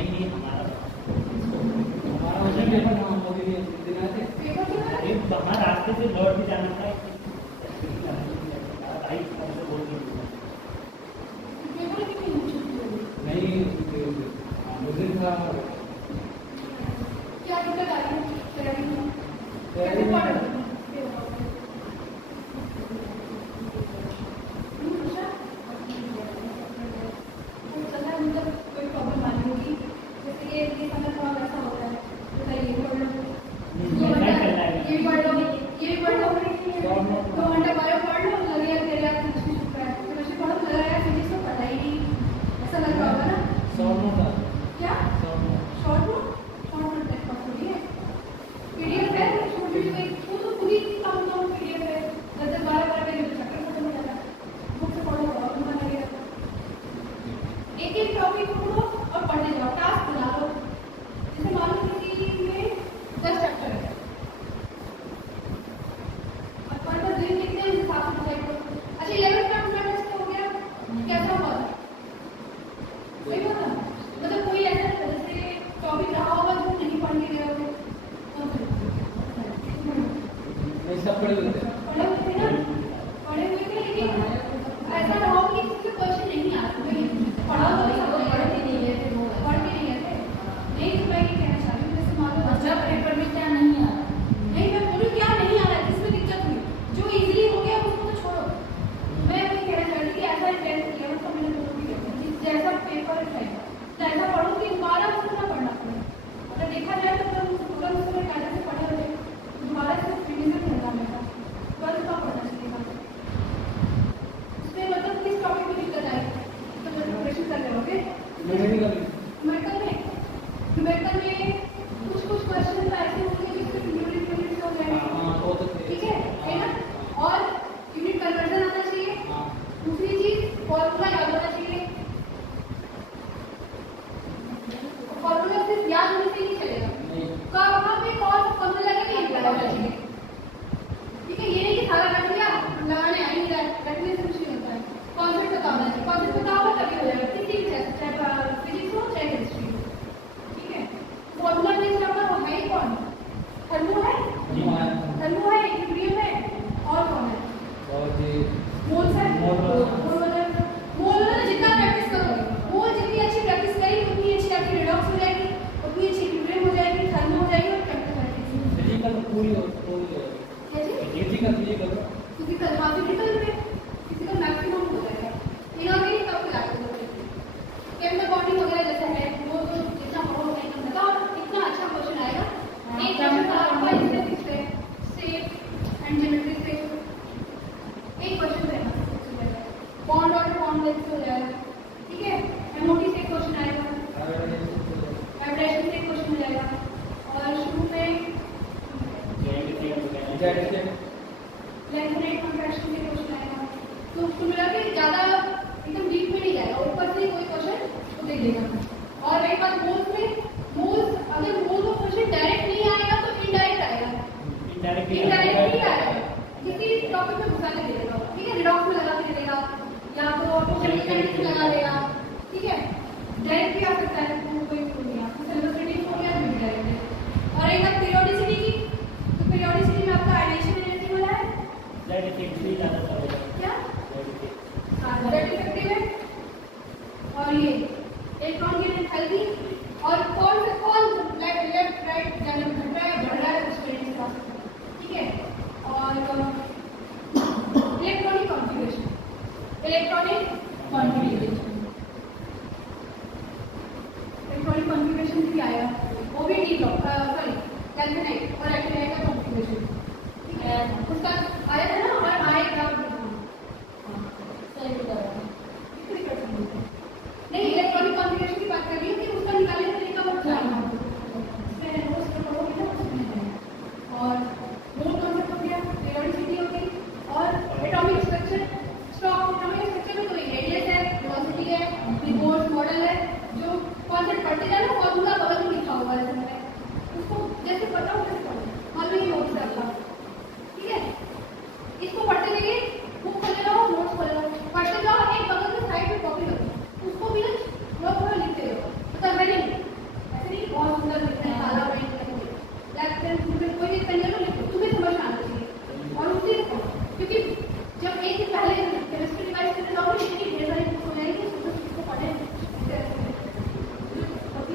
नहीं हमारा पेपर ना हम लोग भी दिन आए थे बाहर रास्ते से लौट भी जाना था नहीं मुझे था क्या दिक्कत आ रही है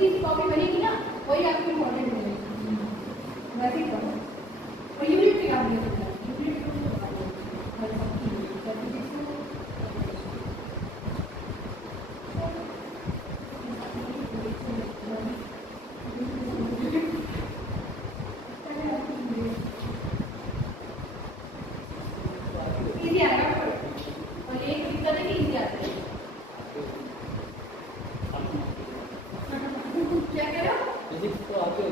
हल्की सी कॉपी बनेगी ना, वही आपको इम्पोर्टेंट मिलेगी, वैसे ही पढ़ो। और यूनिट पे आप ले सकते हैं, यूनिट को इजी आएगा आपको। और एक दिक्कत है कि इजी आता है। क्या कह रहे हो? फिजिक्स तो आते हैं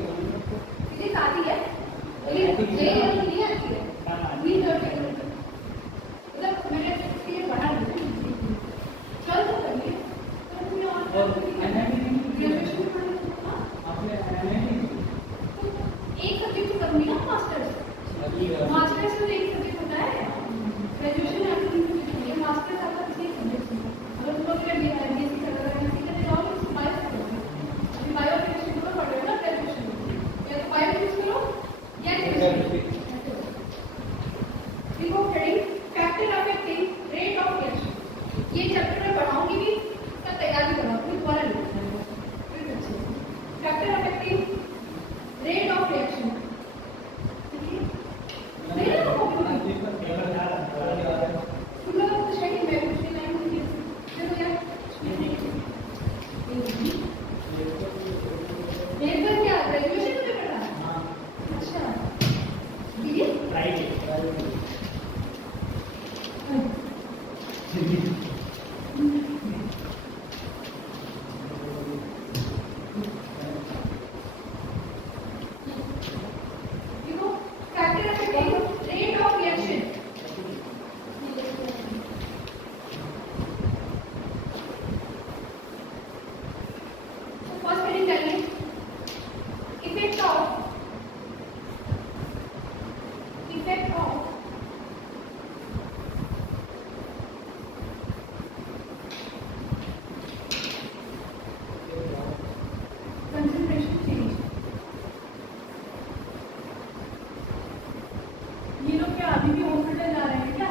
फिजिक्स आती है लेकिन नहीं आती है, नहीं होती है। मतलब मैंने इसके लिए पढ़ा नहीं, चल तो करिए और ग्रेजुएशन में पढ़ा। आपने एक सब्जेक्ट से करूँगी ना मास्टर्स, मास्टर्स में एक सब्जेक्ट होता है, ग्रेजुएशन में आपको तीन सब्जेक्ट होंगे, मास्टर्स आपका किसी सब्जेक्ट में। अगर तुम लोग बीएससी कर रहे हो या सीखते जाओगे तो बायो से करोगे, अभी बायो केमिस्ट्री को पढ़ रहे हो ना ग्रेजुएशन में, या तो बायो यूज करो या केमिस्ट्री। देखो heading factor affecting rate of reaction, ये चैप्टर में पढ़ाऊंगी भी, इसका तैयारी करो फिर दोबारा लिखना है फिर अच्छे से। Factor affecting rate of reaction, ठीक है? नहीं ना कॉपी में तुम लोग तो शायद मैं कुछ नहीं लाइन मुझे चलो यार एक बार क्या ग्रेजुएशन में पढ़ा? अच्छा ये देखो factor affecting rate of reaction, तो फर्स्ट हेडिंग करेंगे इफेक्ट ऑफ कंसंट्रेशन चेंज। ये लोग क्या अभी भी हॉस्पिटल जा रहे हैं क्या?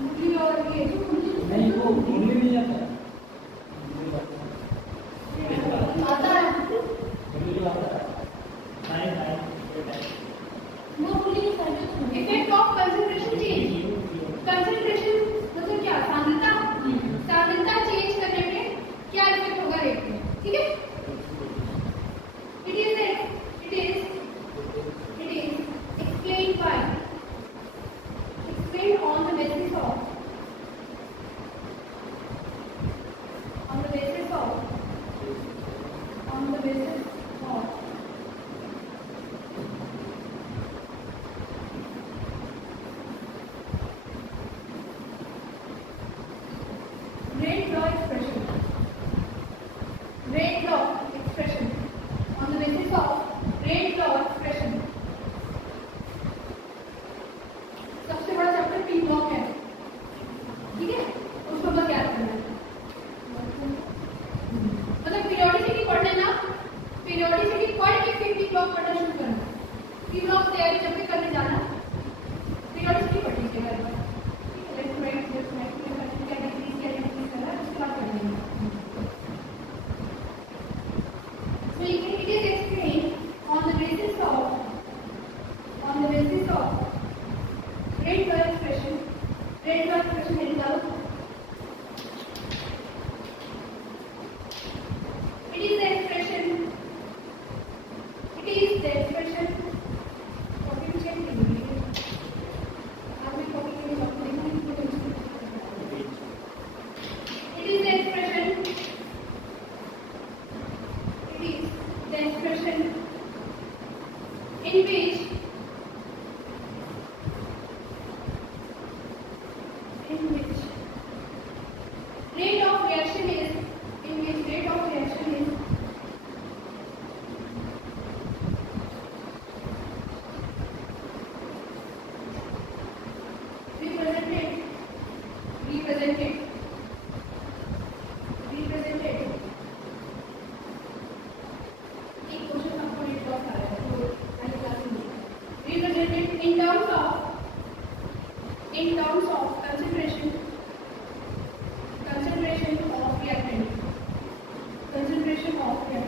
मुरली और ये नहीं वो बोलने नहीं आता आता है वो मुरली नहीं समझो। Effect of concentration change, concentration मतलब क्या? सांद्रता चेंज करने में क्या इफेक्ट होगा रेट में, ठीक है? It is explained by, explained on the basis of rate law expression, rate law expression, on the basis of rate law expression। सबसे बड़ा चैप्टर पी ब्लॉक है, ठीक है? उसको बस याद करना है। मतलब पीरियोडिसिटी पढ़ना ना, पीरियोडिसिटी पढ़ के फिर पी ब्लॉक पढ़ना शुरू करना। पी ब्लॉक तैयारी जब भी करने जाना पीरियोडिसिटी पढ़ लीजिएगा एक बार, ठीक है? लेफ्ट राइट क्या डिक्रीज करना है उसके बाद पढ़ लेंगे। So it is explained on the basis of rate law expression heading out। It is the expression copy check कीजिए आप भी copy के लिए आपको देखना है कि it is the expression in which rate of reaction is represented एक क्वेश्चन आपको रेट लॉस आ रहा है तो पहले क्लास में represented in terms of concentration of reactant, concentration of reactant।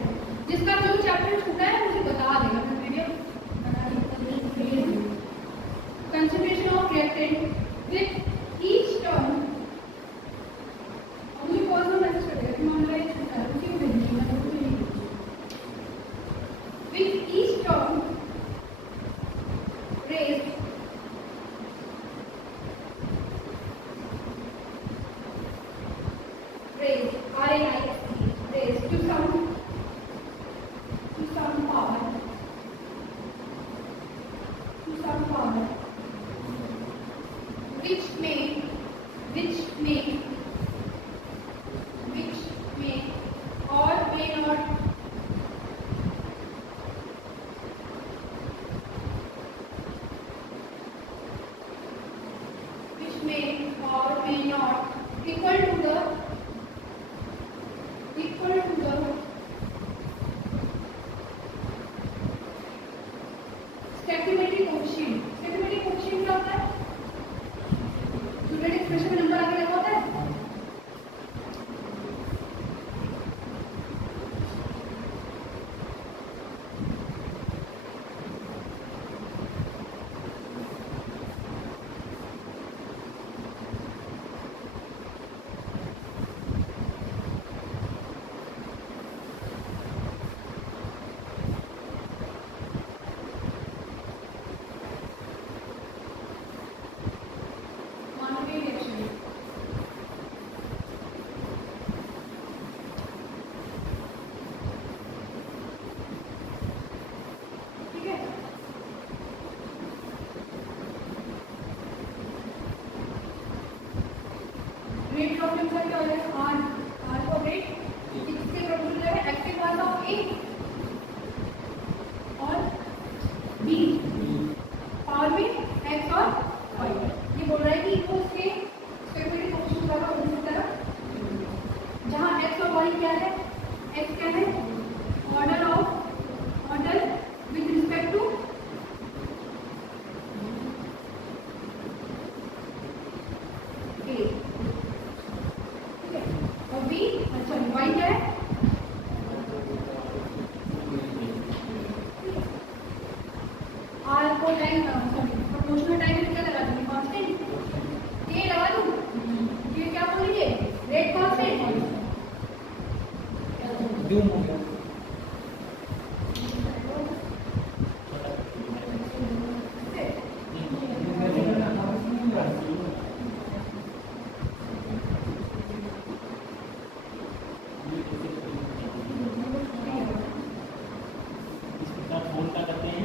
ए और बी, पावर में एक्स और वाई। ये बोल रहा है कि वो उसके स्क्वायर कोएफिशिएंट का होने की तरह जहाँ एक्स और वाई क्या है, एक्स क्या है ऑर्डर विद रिस्पेक्ट टू ए, ठीक है, और बी अच्छा वाई क्या है आर को टाइम सॉरी प्रोपोर्शनल टाइम में क्या लगा दूंगी कांस्टेंट के लगा दूं, ये क्या बोल रही है रेट कांस्टेंट जूम हो गया। फोन का करते हैं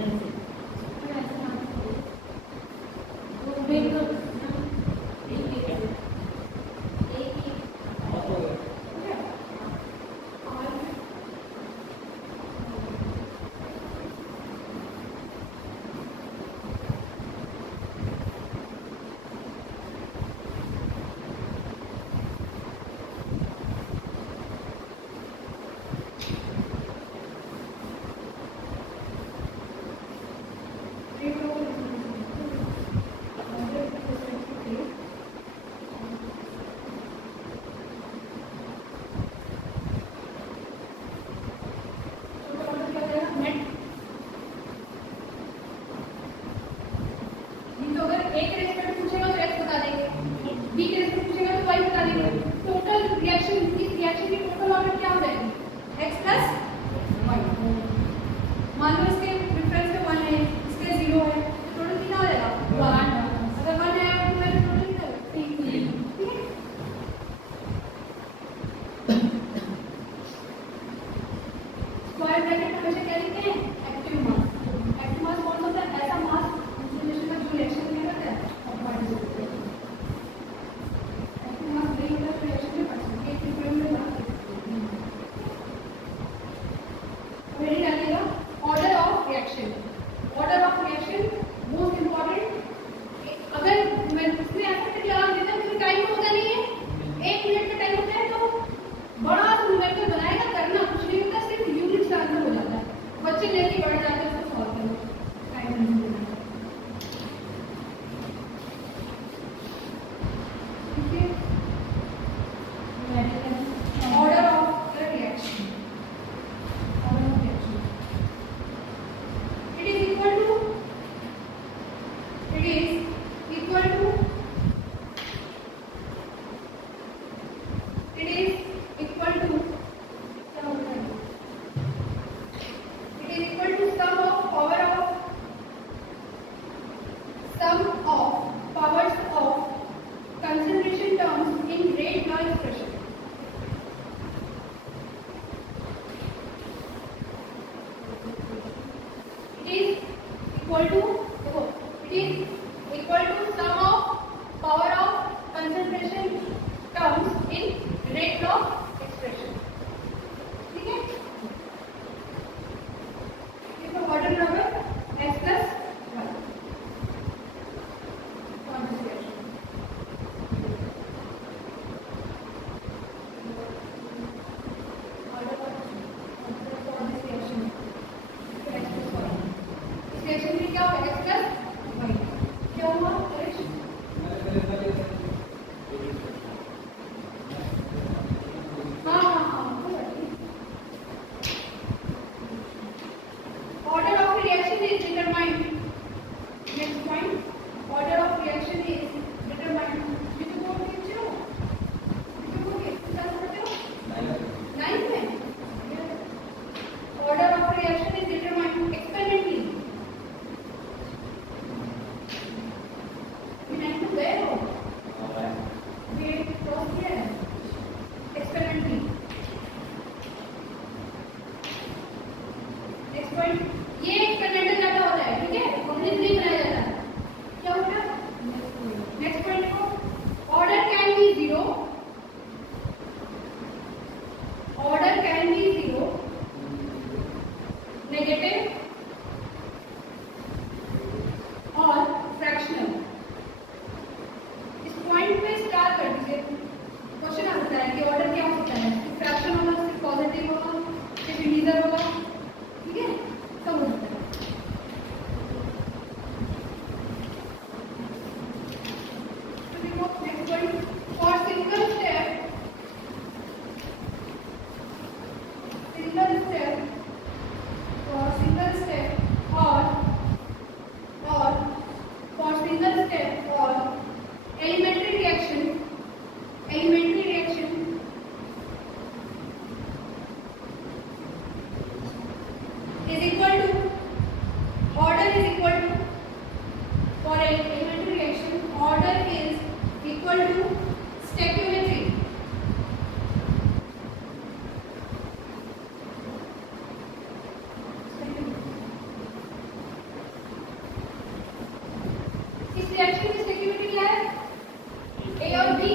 मान लो इसके डिफरेंस में 1 है, इसके 0 है, तो टोटल कितना हो जाएगा 1। अगर 1 है तो मेरा टोटल कितना होगा 3, ठीक है। स्क्वायर ब्रैकेट में हमेशा क्या लिखते हैं एक्टिव मास। एक्टिव मास कौन सा होता है, ऐसा मास इंसुलेशन का जो रिएक्शन में करता है पार्टिसिपेट। एक्टिव मास नहीं होता तो रिएक्शन में पार्टिसिपेट इक्विलिब्रियम में बात करते हैं। वेरी डालिएगा order of reaction. Order of reaction most important. अगर मैं इसमें ऐसा करके लगा देता हूँ क्योंकि टाइम होता नहीं है, 1 मिनट का टाइम होता है तो बड़ा न्यूमेरिकल बनाएगा, करना कुछ नहीं होता, सिर्फ यूनिट्स का आंसर हो जाता है। बच्चे जल्दी बढ़ जाते हैं उसको सॉल्व करो टाइम नहीं होता। ठीक है, order of the reaction. It is equal to sum of powers of concentration terms in rate law expression. It is equal to sum of power of concentration terms in rate law expression. ठीक है, इसका order बराबर x plus 1 for this reaction. Order for this reaction x plus 1. इस reaction में क्या होगा x plus 1 क्या हुआ correction. Order of reaction is determined. Next point. Order of reaction is determined. कितने बोर्ड में बच्चे हो? कितने बोर्ड में? क्लास पढ़ते हो? 9th में. Order of reaction is determined experimentally. We 9th में गए हो? We cross किया है. Experimentally. Next point. ये एक्सपेरिमेंटल डाटा होता है, ठीक है, पब्लिश नहीं बनाया जाता है। क्या होगा नेक्स्ट पॉइंट को order can be 0 order can be 0 रिलीजर होगा, ठीक है, सब हो सकता है। तो देखो next one, for single step or elementary reaction is equal to order is equal to for elementary reaction order is equal to stoichiometry. इस रिएक्शन की स्टेबिलिटी क्या है? ए और बी।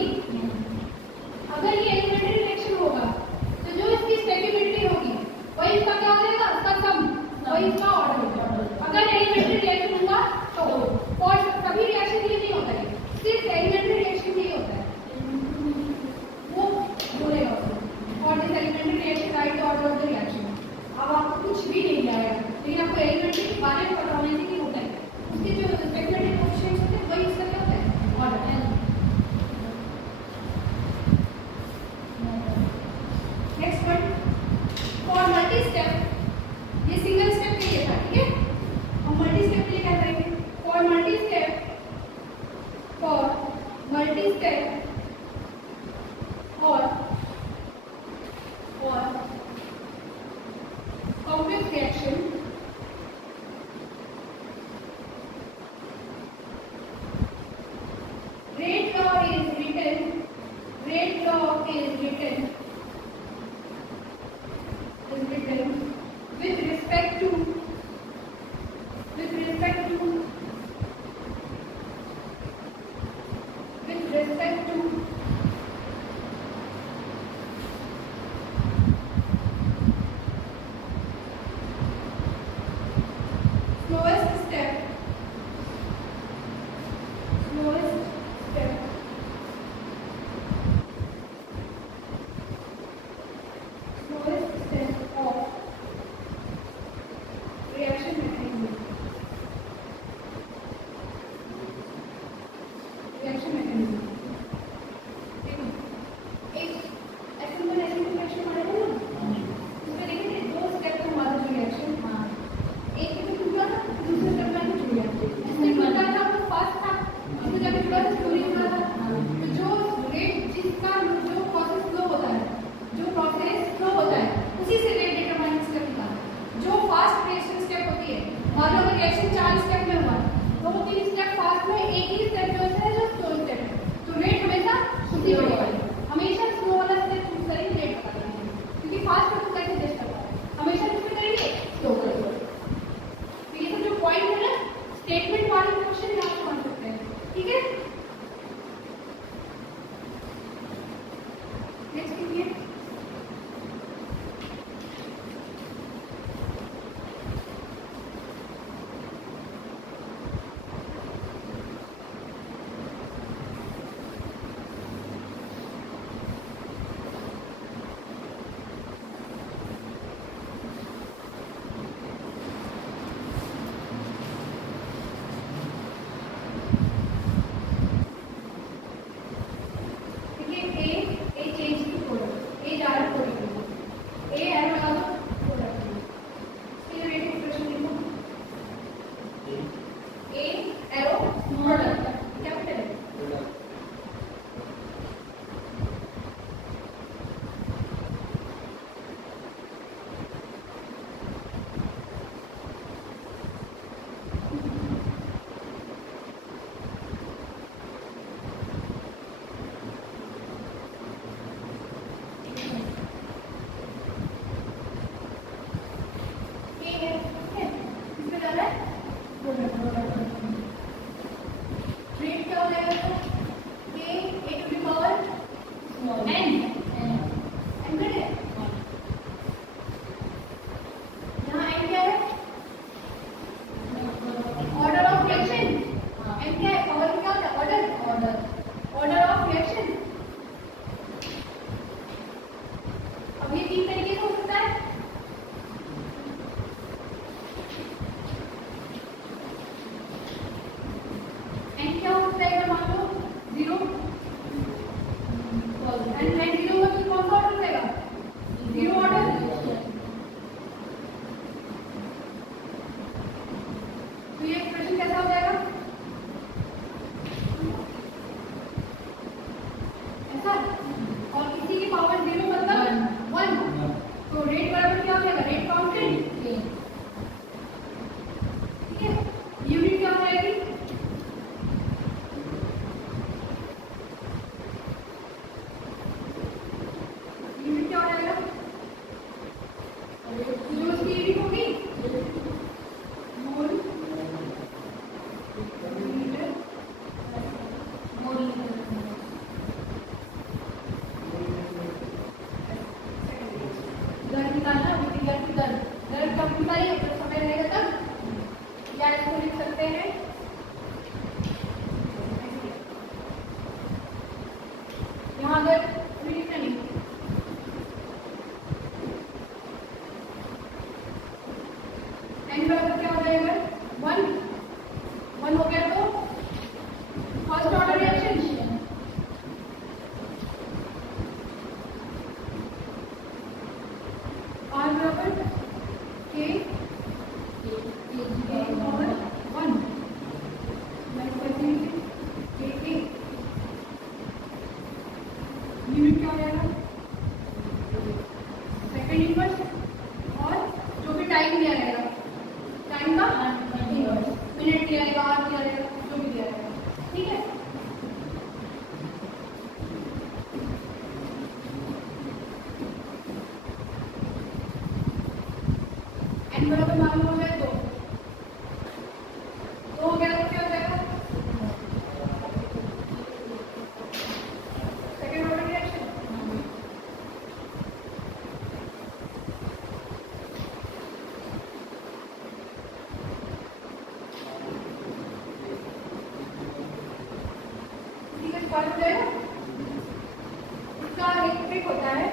अगर ये एलिमेंट्री रिएक्शन होगा तो जो इसकी स्टेबिलिटी होगी वही इसका क्या हो जाएगा? इसका सम, वही इसका ऑर्डर होगा। अगर एलिमेंट्री रिएक्शन होगा तो और सभी रिएक्शन के लिए नहीं होता है, सिर्फ एलिमेंट्री रिएक्शन के लिए होता है, वो बोलेगा और this elementary reaction right order of the reaction. अब आपको कुछ भी नहीं आएगा, लेकिन आपको एलिमेंट्री के बारे में पता होना चाहिए कि होता है, उसके जो स्पेक्युलेटिव कोएफिशिएंट्स होते हैं वही इसका क्या होता है? ऑर्डर है। Next one, for multi step, ये सिंगल स्टेप के लिए था, ठीक है, हम मल्टी स्टेप के लिए क्या करेंगे? फॉर मल्टी स्टेप और complex reaction rate law is written with respect to जो उसकी रीडिंग होगी मोल लीटर मोल दर निकालना विक्रिया की दर कब निकाली अपना समय रहेगा तब या इसको लिख सकते हैं यहाँ अगर लिखना नहीं एन बराबर क्या हो जाएगा 1 हो गया तो फर्स्ट ऑर्डर रिएक्शन R बराबर K पावर 1 यूनिट क्या हो जाएगा सेकंड इनवर्स और जो भी टाइम दिया रहेगा टाइम का इनवर्स मिनट दिया रहेगा आवर दिया रहेगा जो भी दिया रहेगा ठीक है एन बराबर मालूम हो जाए तो हो गया तो क्या हो जाएगा सेकंड ऑर्डर रिएक्शन इसका एक ट्रिक होता है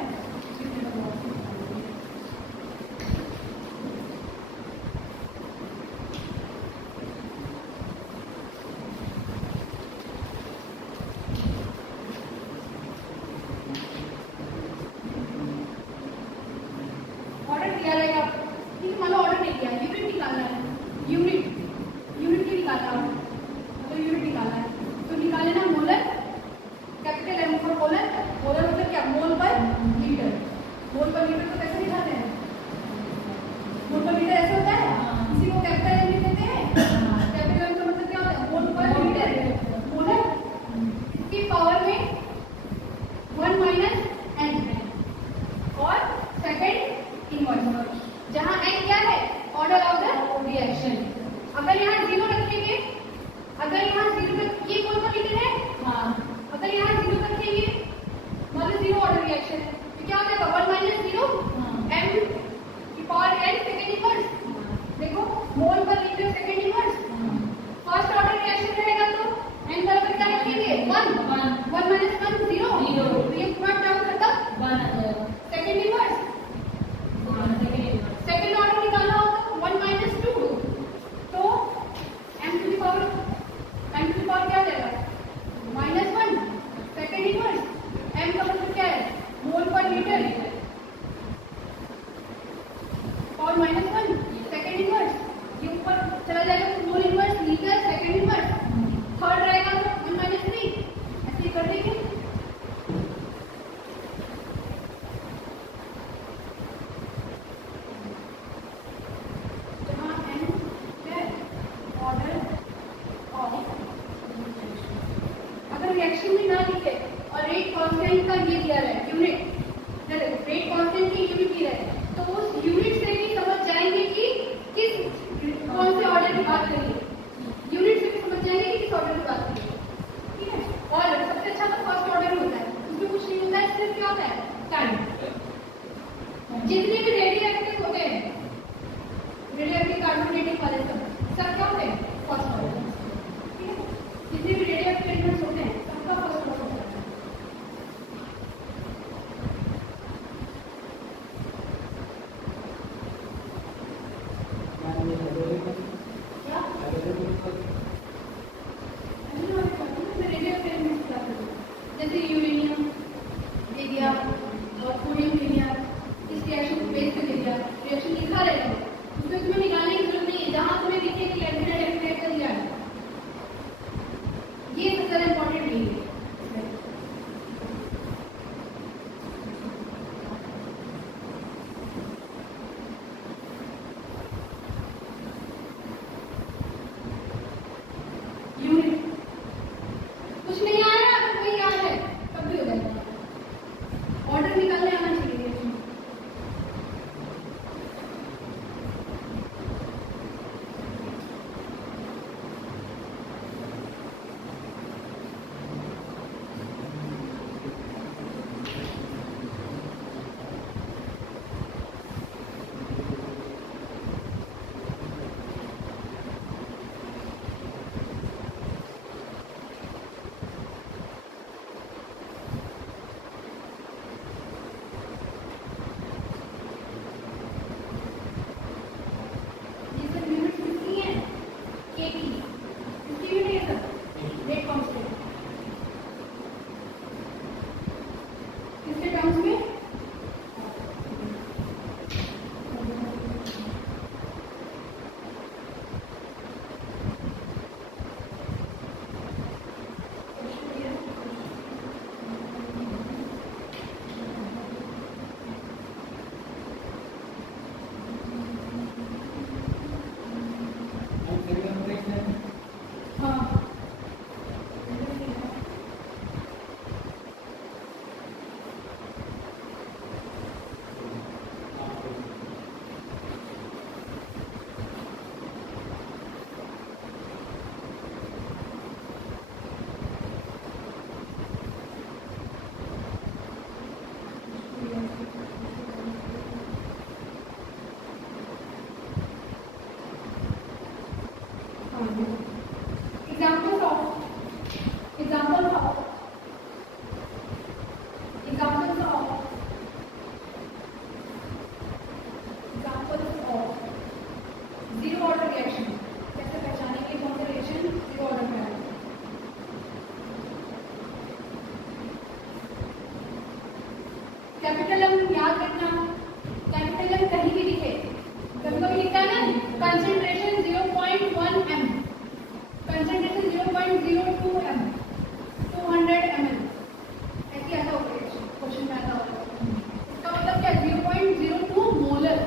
ऑर्डर दिया रहेगा ठीक मान लो ऑर्डर नहीं दिया यूनिट निकालना है यूनिट की निकालना है तो यूनिट निकालना है तो निकाले ना molar capital M for molar मतलब क्या मोल पर लीटर को कैसे निकालते हैं मोल पर लीटर ऐसे होता है इसी को कैपिटल एम लिख देते हैं कैपिटल एम का मतलब क्या होता है मोल पर लीटर मोलर इसकी पावर में 1 माइनस एन और सेकंड इनवर्स जहां n क्या है ऑर्डर ऑफ द रिएक्शन अगर यहाँ 0 रखेंगे ये कौन सा लीटर है हाँ अगर यहाँ 0 रखेंगे मतलब 0 ऑर्डर रिएक्शन है तो क्या हो जाएगा 1 माइनस 0 m की पावर n सेकंड इनवर्स देखो मोल पर litre second inverse first order reaction रहेगा तो n बराबर क्या रखेंगे 1 माइनस 1 0 तो ये पूरा क्या हो सकता 1 सेकंड इनवर्स सेकंड ऑर्डर निकालना होगा 1 माइनस 2 तो m टू द पावर क्या हो जाएगा -1 सेकंड इनवर्स m का मतलब क्या है मोल पर लीटर और -1 सेकंड इनवर्स ये ऊपर चला जाएगा तो mole inverse litre second inverse third रहेगा तो 1 माइनस 3 ऐसे कर देंगे रिएक्शन में ना लिखे और रेट कांस्टेंट का ये दिया है यूनिट रेट कांस्टेंट की यूनिट दी है तो उस यूनिट से भी समझ जाएंगे कि किस कौन से ऑर्डर की बात करिए यूनिट से भी समझ जाएंगे कि किस ऑर्डर की बात करिए ठीक है और सबसे अच्छा तो फर्स्ट ऑर्डर होता है उसमें कुछ नहीं होता है सिर्फ क्या होता है टाइम जितने भी रेडियोएक्टिव होते हैं रेडियोएक्टिव कार्बोनेटिक वाले सब क्या होते हैं फर्स्ट ऑर्डर ठीक है जितने भी रेडियोएक्टिव एलिमेंट्स होते हैं सबका फर्स्ट ऑर्डर होता है जैसे यूरेनियम दे दिया और सोडियम दे दिया इस रिएक्शन को बेस पे दे दिया रिएक्शन लिखा रहेगा उसमें तुम्हें निकालने की जरूरत नहीं है जहां तुम्हें रिएक्शन कैसे पहचानेंगे कौन सा रिएक्शन जीरो ऑर्डर में है। कैपिटल एम याद रखना, कैपिटल एम कहीं भी लिखे, कभी कभी लिखता है ना concentration 0.1 m, concentration 0.02 m, 200 ml, ऐसे आता होगा क्वेश्चन में आता होगा। इसका मतलब क्या 0.02 मोलर,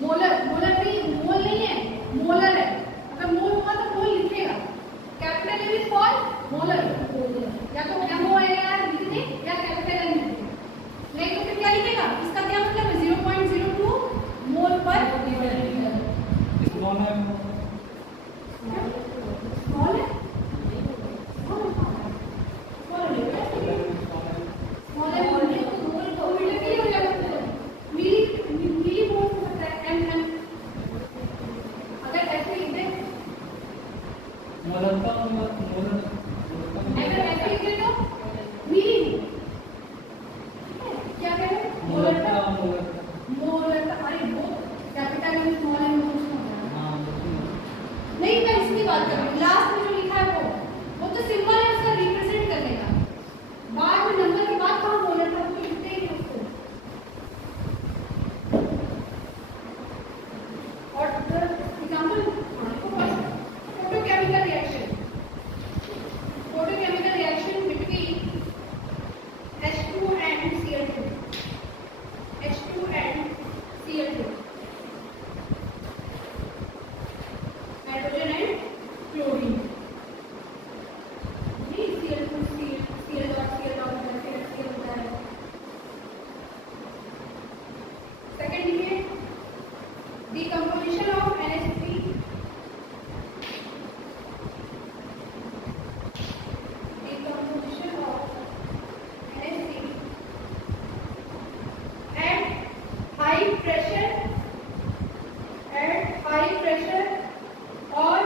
मोलर नहीं, मोल नहीं है, मोलर है। अगर मोल होगा तो मोल लिखेगा, capital M is for molar, या तो MOLR लिख दे या कैपिटल एम लिख दे, नहीं तो फिर क्या लिखेगा, इसका क्या मतलब है 0.02 मोल पर स्मॉल है, स्मॉल है, नहीं मैं इसकी बात कर रही हूँ, लास्ट में जो लिखा है वो तो सिंबल है उसका रिप्रेजेंट करने का, बाद में नंबर के बाद कहाँ मोलर था वो लिखते ही उसको। और example photochemical reaction, photochemical reaction between H2 and Cl2, H2 and Cl2, hydrogen and chlorine, नहीं Cl2 Cl डॉट Cl होता है। सेकंड ये decomposition of NH3, decomposition of NH3 at high pressure, और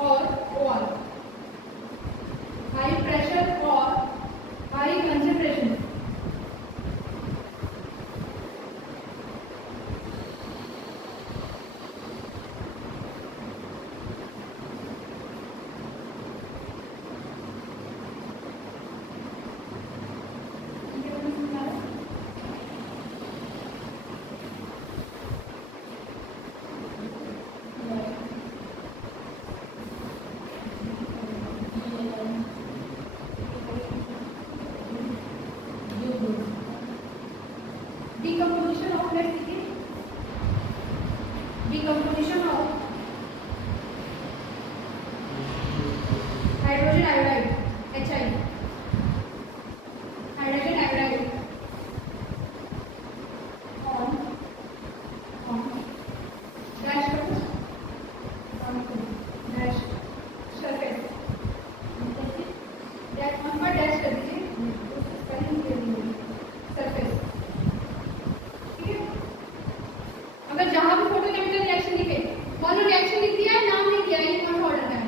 OR, हाई प्रेशर और high concentration. Decomposition of, let's see, decomposition of hydrogen iodide, HI, hydrogen iodide on dash surface, that one पर dash कर दीजिए, surface. अगर जहां भी photochemical reaction लिखे, मान लो रिएक्शन लिख दिया है, नाम नहीं दिया, ये कौन सा ऑर्डर का है,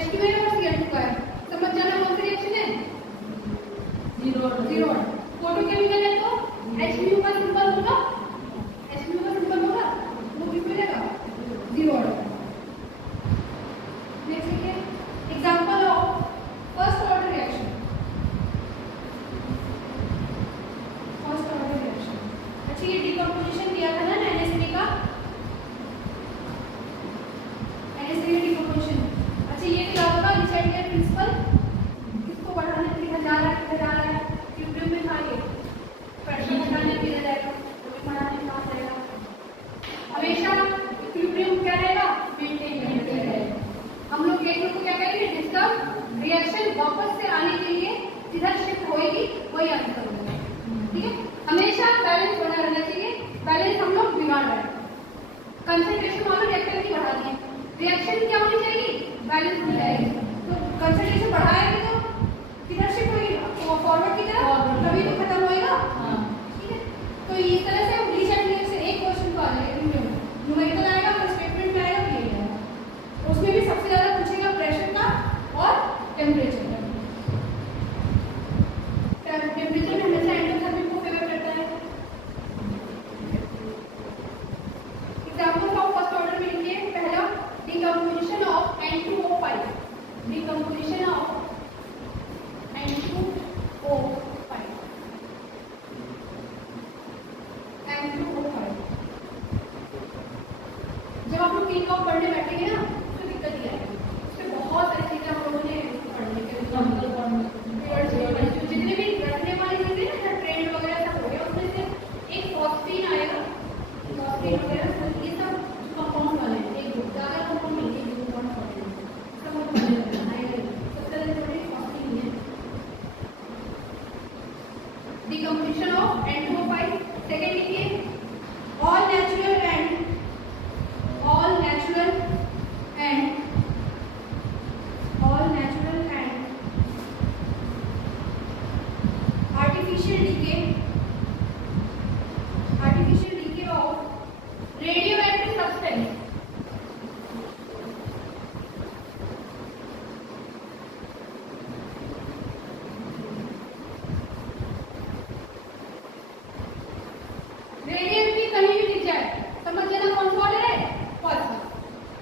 H2 है और Cl2 का है, समझ जाना कौन सा रिएक्शन है, जीरो ऑर्डर। फोटोकेमिकल है तो H का सिंबल होगा, H का सिंबल होगा, वो किस में रहेगा, जीरो ऑर्डर। नेक्स्ट लिखिए example of first order reaction, first order reaction. अच्छा ये डिकम्पोजिशन दिया था ना NH3 का, NH3 का डिकम्पोजिशन। अच्छा ये क्या होगा, डिसाइड किया प्रिंसिपल किसको बढ़ाने के लिए जा रहा है, इक्विलिब्रियम में था ये, प्रेशर बढ़ाने के लिए जाएगा, तो बढ़ाने के पास रहेगा, हमेशा इक्विलिब्रियम क्या रहेगा, मेंटेन रहेगा। हम लोग एक लोग को क्या कहेंगे, जिसका रिएक्शन वापस से आने के लिए जिधर शिफ्ट होएगी वही आंसर होगा, ठीक है। हमेशा बैलेंस बना रहना चाहिए, बैलेंस हम लोग बिगाड़ रहे हैं, कंसंट्रेशन मान लो रिएक्टर की बढ़ा दी, रिएक्शन क्या होनी चाहिए, बैलेंस हो जाएगी, तो कंसंट्रेशन बढ़ाएंगे तो किधर शिफ्ट होगी, फॉरवर्ड की तरफ, तभी तो खत्म होएगा, ठीक है। तो इस तरह से हम रीसेट से एक क्वेश्चन को आ जाएगा, न्यूमेरिकल आएगा और स्टेटमेंट में आएगा, ये आएगा, उसमें भी सबसे ज्यादा पूछेगा प्रेशर का और टेम्परेचर का। टेम्परेचर में हमेशा एंडोथर्मिक को फेवर करता है। एग्जाम्पल फील का पढ़ने बैठेंगे ना तो दिक्कत ही आएगी। उसमें बहुत सारी चीजें हम लोगों ने पढ़ने के लिए जितने भी रखने वाली चीजें ना ट्रेंड वगैरह सब हो गया, उसमें से एक फॉस्फीन आएगा, फॉस्फीन वगैरह ये सब कंपाउंड वाले हैं। एक ग्रुप ज्यादा कंपाउंड मिलके एक ग्रुप कौन पढ़ते हैं सब हम सबसे ज्यादा इंपॉर्टेंट फॉस्फीन है। Decomposition of N2O5. Second decay, all natural and artificial decay of radioactive substance. Radium की कहीं भी दिख जाए समझ लेना कौन सा ऑर्डर है, फर्स्ट।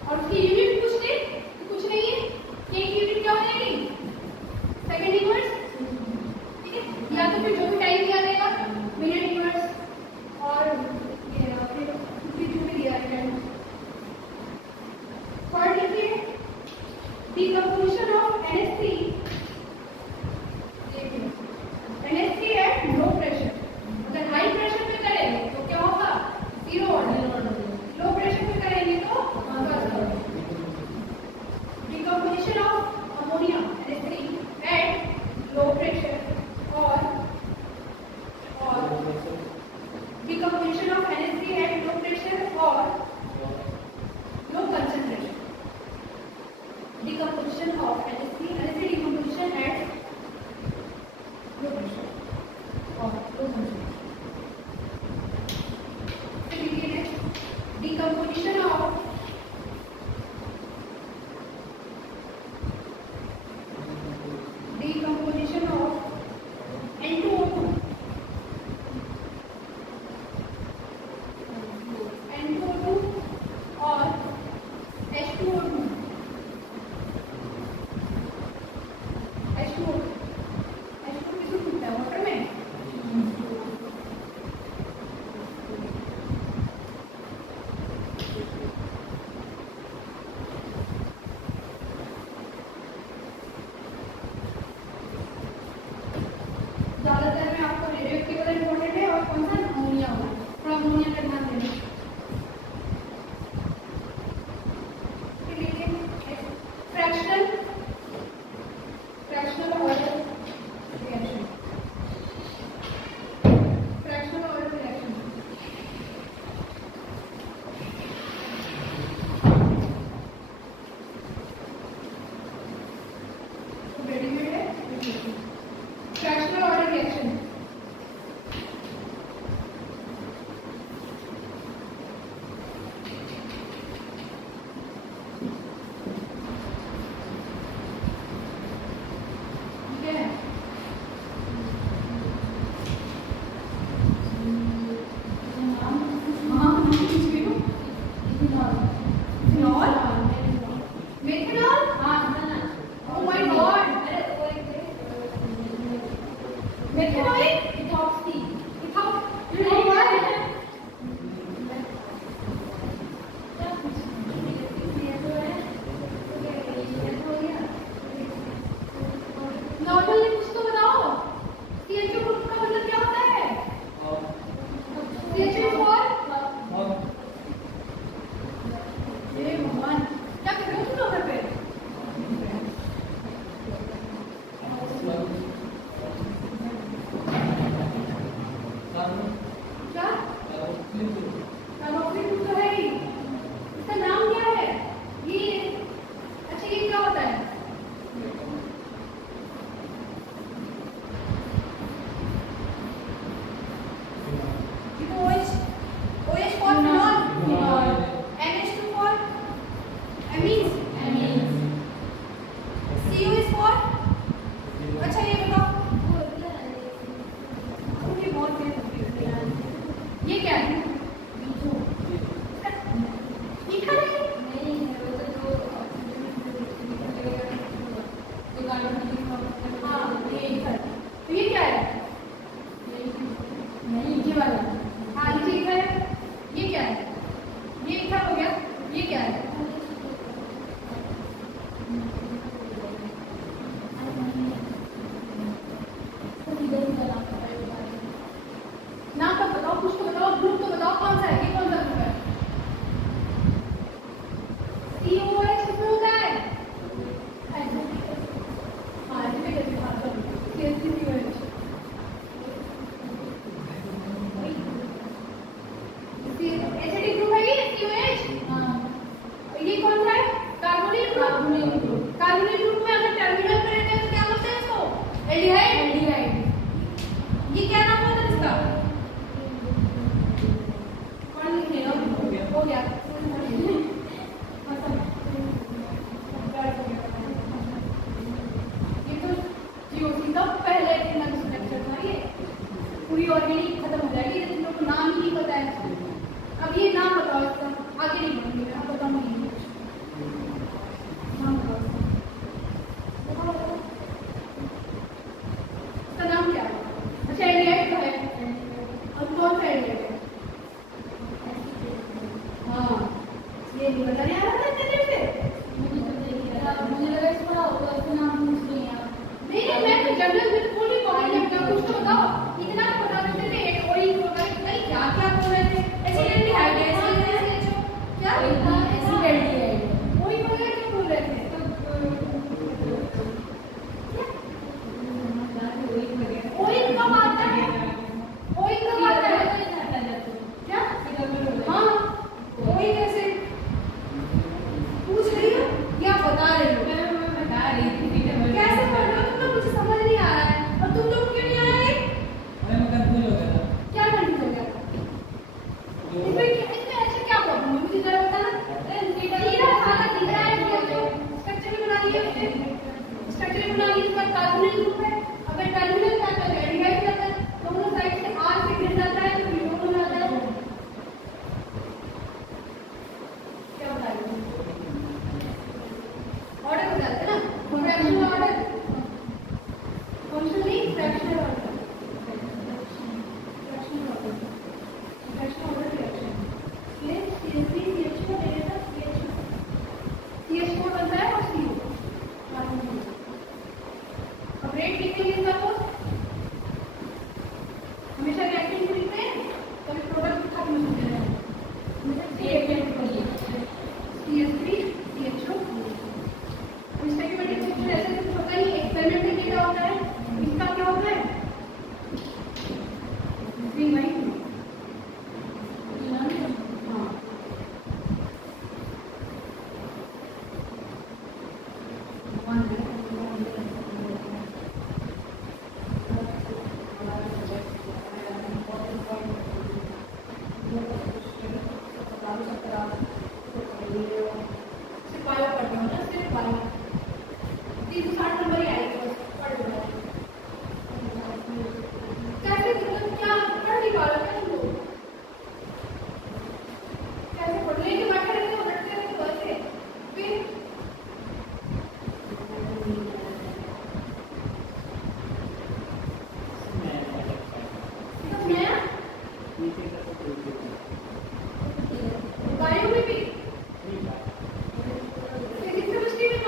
और उसकी यूनिट पूछ दे तो कुछ नहीं है, के की यूनिट क्या हो जाएगी, सेकंड इनवर्स, ठीक है। या तो फिर जो भी टाइम दिया जाएगा मिनट इनवर्स और ये फिर जो भी दिया है। थर्ड देखिए decomposition of NH3 at low pressure. अगर हाई प्रेशर पे करें तो क्या होगा, जीरो ऑर्डर। लो प्रेशर पे करेंगे तो first order. Decomposition of ammonia NH3 at low pressure और decomposition of NH3 at low pressure और low concentration. Decomposition of NH3 decomposition at low pressure और low concentration. Decomposition of N2O2 और H2O2 किसमें मिलता है, वाटर में। ज्यादातर में आपको रेडियोएक्टिव वाला इंपॉर्टेंट है और कौन सा अमोनिया होगा, थोड़ा अमोनिया का ध्यान देना। Fractional order reaction, fractional order reaction. Readymade है फ्रैक्शनल ऑर्डर रिएक्शन। ठीक है, methanol. Oh my God, methanol ethoxy, you know what? Normal कुछ तो बताओ, CHO ग्रुप का मतलब क्या होता है? CHO फॉर ये भगवान, क्या कर रहे हो तुम लोग घर पे? क्या कार्बोक्सिल ग्रुप तो है ही, इसका नाम क्या है ये? अच्छा ये क्या होता है? OH for phenol, NH2 for amines, CO is for, अच्छा ये बताओ ये बहुत ये क्या है? हो गया ये तो जीओसी का पहले दिन का स्ट्रक्चर था। ये पूरी ऑर्गेनिक खत्म हो जाएगी, तुम लोग को नाम ही नहीं पता है। अब ये नाम बताओ इसका, आगे नहीं बढ़ूंगी मैं, बताऊंगी नाम बताओ इसका नाम क्या है? अच्छा एलिएट का है, और कौन सा एलिएट है? हाँ ये नहीं बताने आ रहा था इतने देर से, मुझे लगा इस पढ़ा होगा, इसका नाम पूछ रही हैं आप। नहीं मैं तो जनरल बिल्कुल ही कॉलेज में अपना कुछ तो बताओ, इतना तो बता देते थे। एक और ही होगा भाई क्या क्या बोल रहे थे, एसिडेंट हाइड्रेशन क्या एसिडेंट है, वही बोल रहे थे, बोल रहे थे वही कब आता है, वही कब आता है क्या? हाँ वही कैसे पूछ रही हो या बता रही हो? मैं बता रही थी कैसे पढ़ रहे हो तुम लोग, मुझे समझ नहीं आ रहा है। और तुम लोग क्यों नहीं आ रहे? मैं कंफ्यूज हो गया था। क्या कंफ्यूज हो गया? इसमें ऐसा क्या प्रॉब्लम है, मुझे जरा बताना। ये खाना दिख रहा है, स्ट्रक्चर भी बना लिया उसने, स्ट्रक्चर भी बना लिया, इसका टर्मिनल ग्रुप है। अगर टर्मिनल का तो डिवाइड करता है, दोनों साइड से आर से गिर जाता है तो दोनों में आता है। क्या बता रही हूँ? ऑर्डर बताते हैं ना, फ्रैक्शनल ऑर्डर, फंक्शनल नहीं fractional order, fractional order, fractional order reaction. ये CH3 CH2 डेल्टा CH4 बनता है और CO। अब रेट लिखेंगे इसका तो हमेशा रिएक्शन को लिखते हैं, कभी प्रोडक्ट खत्म हो जाता है। CH3 CHO स्टेटिक ऐसे कुछ होता नहीं, एक्सपेरिमेंट में क्या होता है, इसका क्या होता है 3/2। हाँ सिर्फ बायो पढ़ते हो ना, सिर्फ बायो 360 नंबर ही आएगा बस, पढ़ लो। कैसे मतलब क्या पढ़ नहीं पा रहे हो तुम लोग? कैसे पढ़ लेके बैठे रहते हो, रटते रहते हो ऐसे, फिर सब नया बायो में भी फिजिक्स केमिस्ट्री में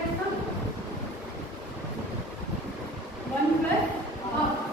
किसका 1 प्लस हाफ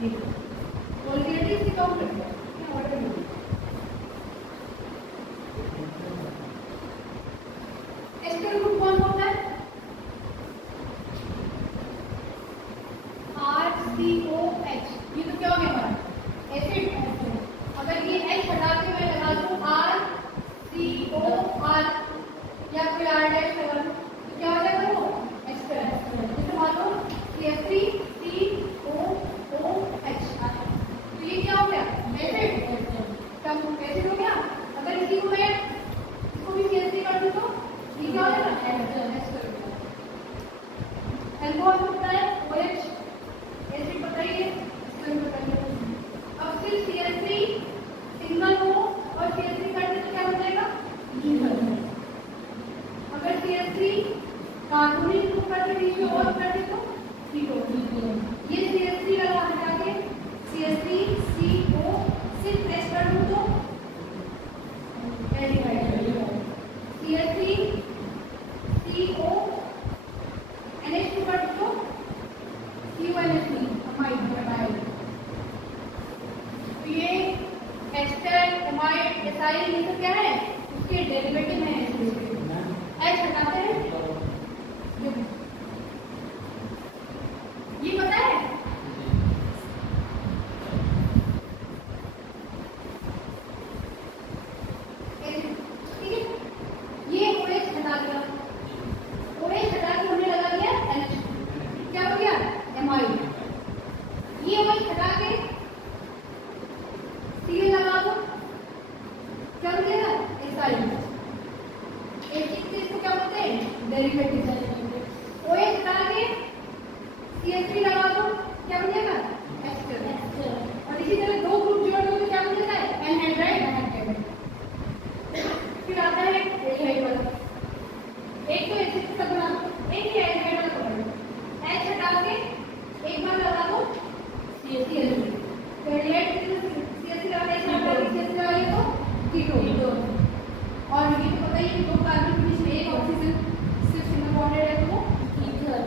मोलिकुलरिटी इसकी काउंट करते हैं क्या ऑर्डर में एस्टर ग्रुप कौन होता है RCOH ये तो क्या हो गया हमारा एसिड अगर ये H हटा के मैं लगा दूं RCOR या कोई R डैश लगा दूं तो क्या हो जाएगा वो एस्टर जैसे मान लो CH3COOH तो ये क्या हो गया एसिड कम एसिड हो गया अगर इसी को मैं इसको भी CH3 कर दूं तो ये क्या हो जाएगा एस्टर एल्कोहल होता है OH एसिड बताइए इसमें बताइए अब सिर्फ CH3 सिंगल हो और CH3 कर दे तो क्या हो जाएगा अगर CH3 कार्बोनिल ग्रुप कर दे बीच में और कर दे तो कीटोन ये CH3 वाला हटा के CH3CO सिर्फ H कर दूं तो CH3CO NH2 कर दूं तो CONH3 अमाइड अमाइड तो ये एस्टर अमाइड एसाइल ये सब क्या है उसके डेरिवेटिव है H हटाते हैं ये पता है ठीक है ये OH हटा दिया OH हटा के हमने लगा दिया NH क्या हो गया एमाइड ये OH हटा के Cl लगा दो क्या हो गया एसाइल एक इसको क्या बोलते हैं डेरिवेटिव OH हटा के CH3 लगा दो क्या बन जाएगा एस्टर और इसी तरह दो ग्रुप जोड़ दो तो क्या बन जाता है एनहाइड्राइड फिर आता है एल्डिहाइड वाला एक तो एसिड का बना दो एक ही एल्डिहाइड वाला बना दो H हटा के एक बार लगा दो CH3 तो एल्डिहाइड CH3 लगा के हटा के CH3 लगा लिया तो कीटोन और ये तो पता ही है दो कार्बन के बीच में एक ऑक्सीजन सिर्फ सिंगल बॉन्डेड है तो वो ईथर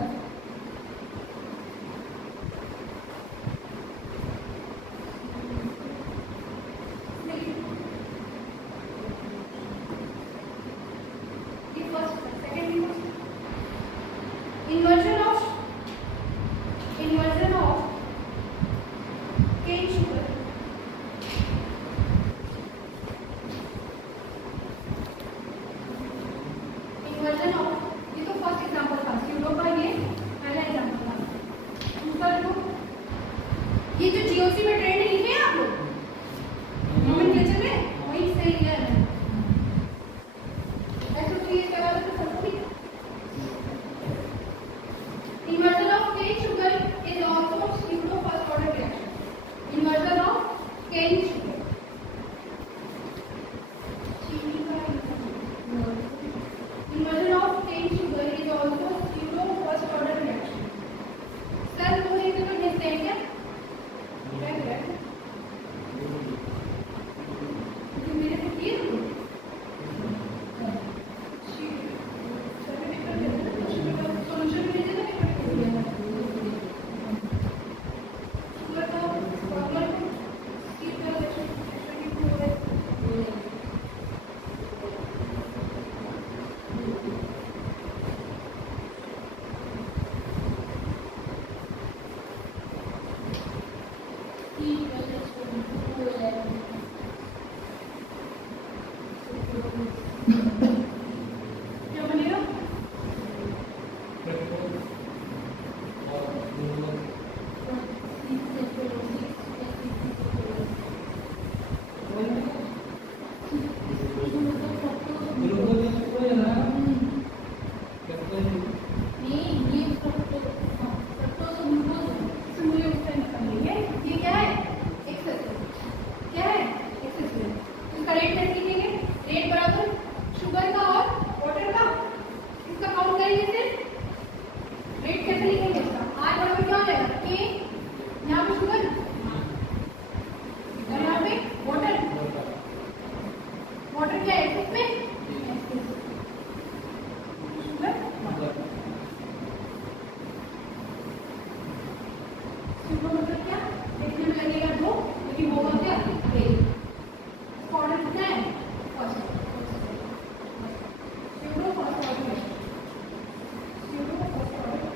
होगा क्या ऑर्डर कितना है first pseudo first order pseudo first order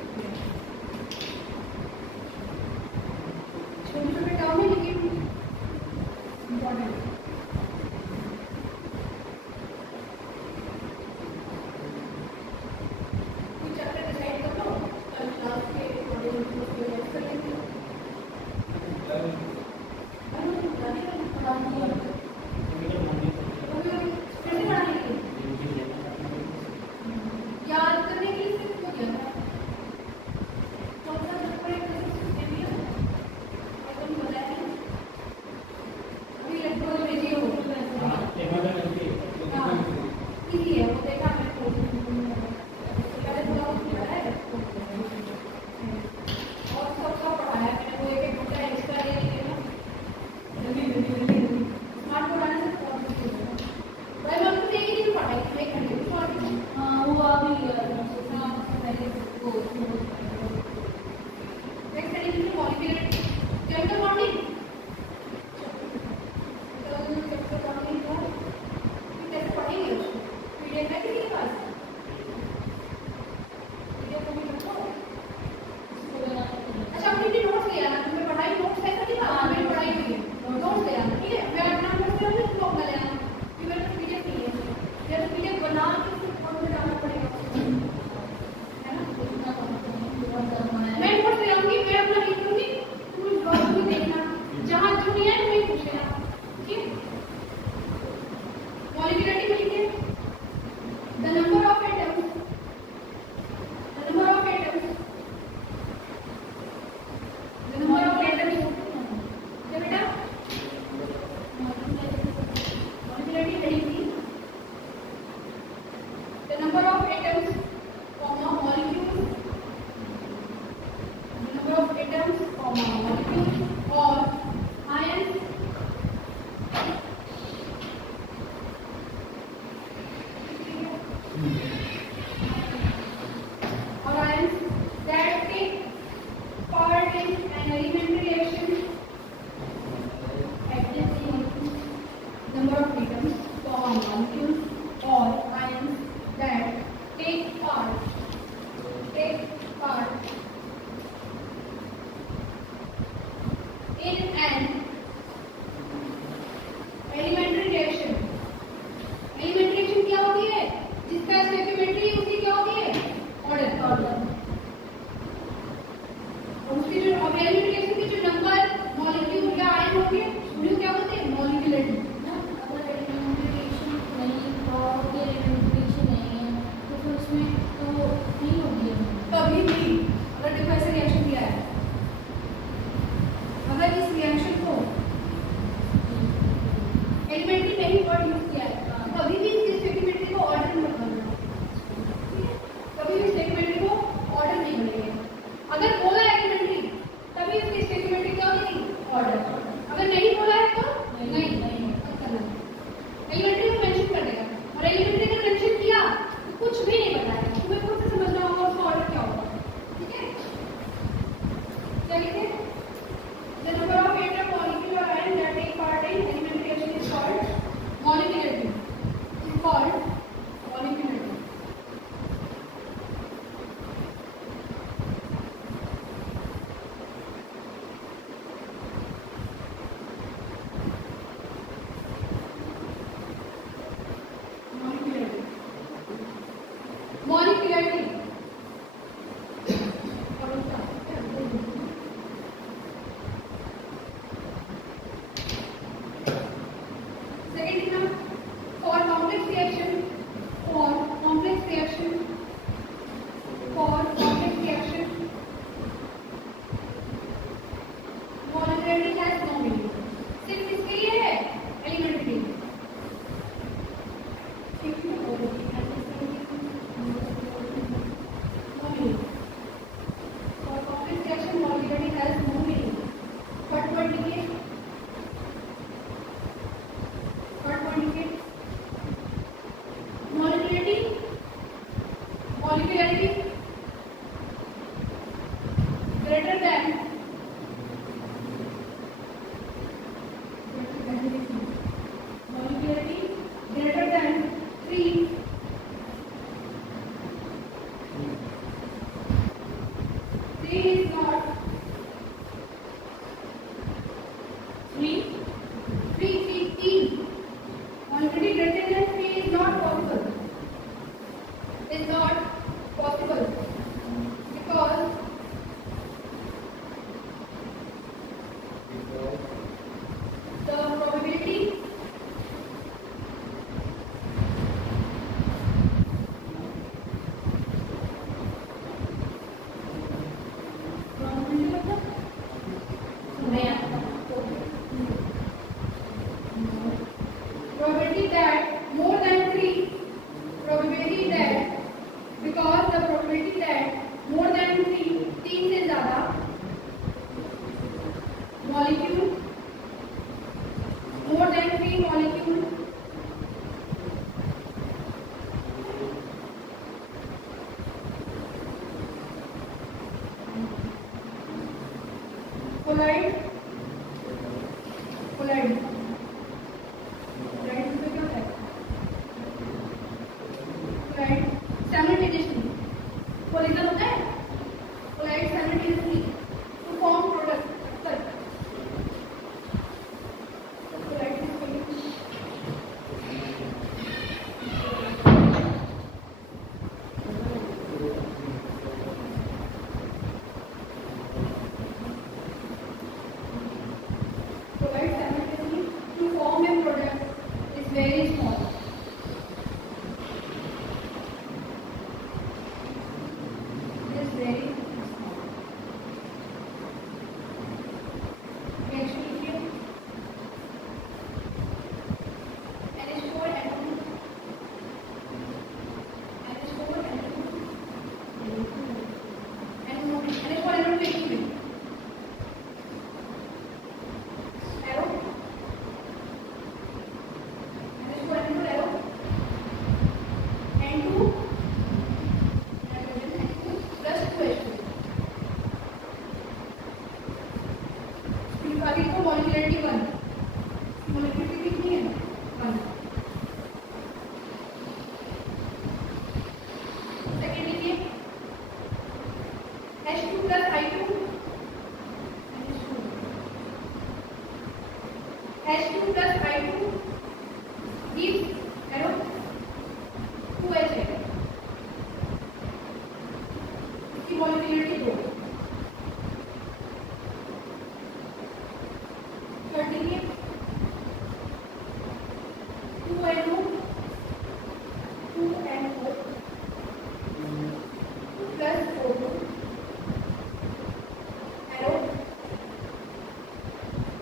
छोटे छोटे टर्म है लेकिन important not three. Molecule greater than 3 is not possible. Is not possible because the probability probability that more than 3 probability that because the probability that more than 3 से ज़्यादा molecule more than 3 molecule collide simultaneously collision होता है collide simultaneously to form product collide simultaneously to form a product is very small. Is very small. Actually, here NH4 and NH4 and NH4 and arrow. NH4 and arrow. N2 plus 2H2. आगे को molecularity 1 molecularity कितनी है 1 second लीजिए H2 plus I2 H2 plus I2 gives arrow 2H है इसकी molecularity 2 continue 2NO 2NO plus 4 arrow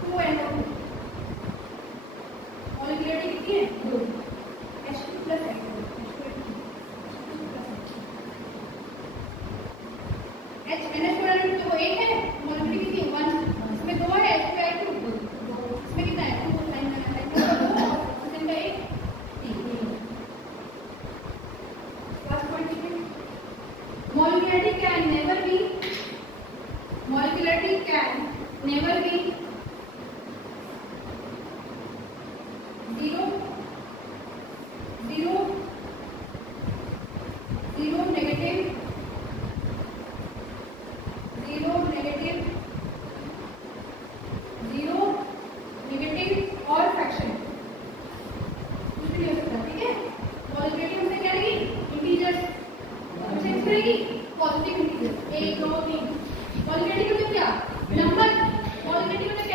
2NO molecularity कितनी है 2 H2 plus H2 H NH4 तो 1 है molecularity कितनी है 1 इसमें 2 है H2 इसमें कितना है 2 साइन का 2 और साइन का 1 3 लास्ट पॉइंट देखिए molecularity can never be 0 negative 0 negative और फ्रैक्शन कुछ भी नहीं हो सकता ठीक है मॉलिक्यूलरिटी हमसे क्या रहेगी इंटीजर्स हमसे किस रहेगी पॉजिटिव इंटीजर्स 1 2 3 मॉलिक्यूलरिटी मतलब क्या नंबर मॉलिक्यूलरिटी मतलब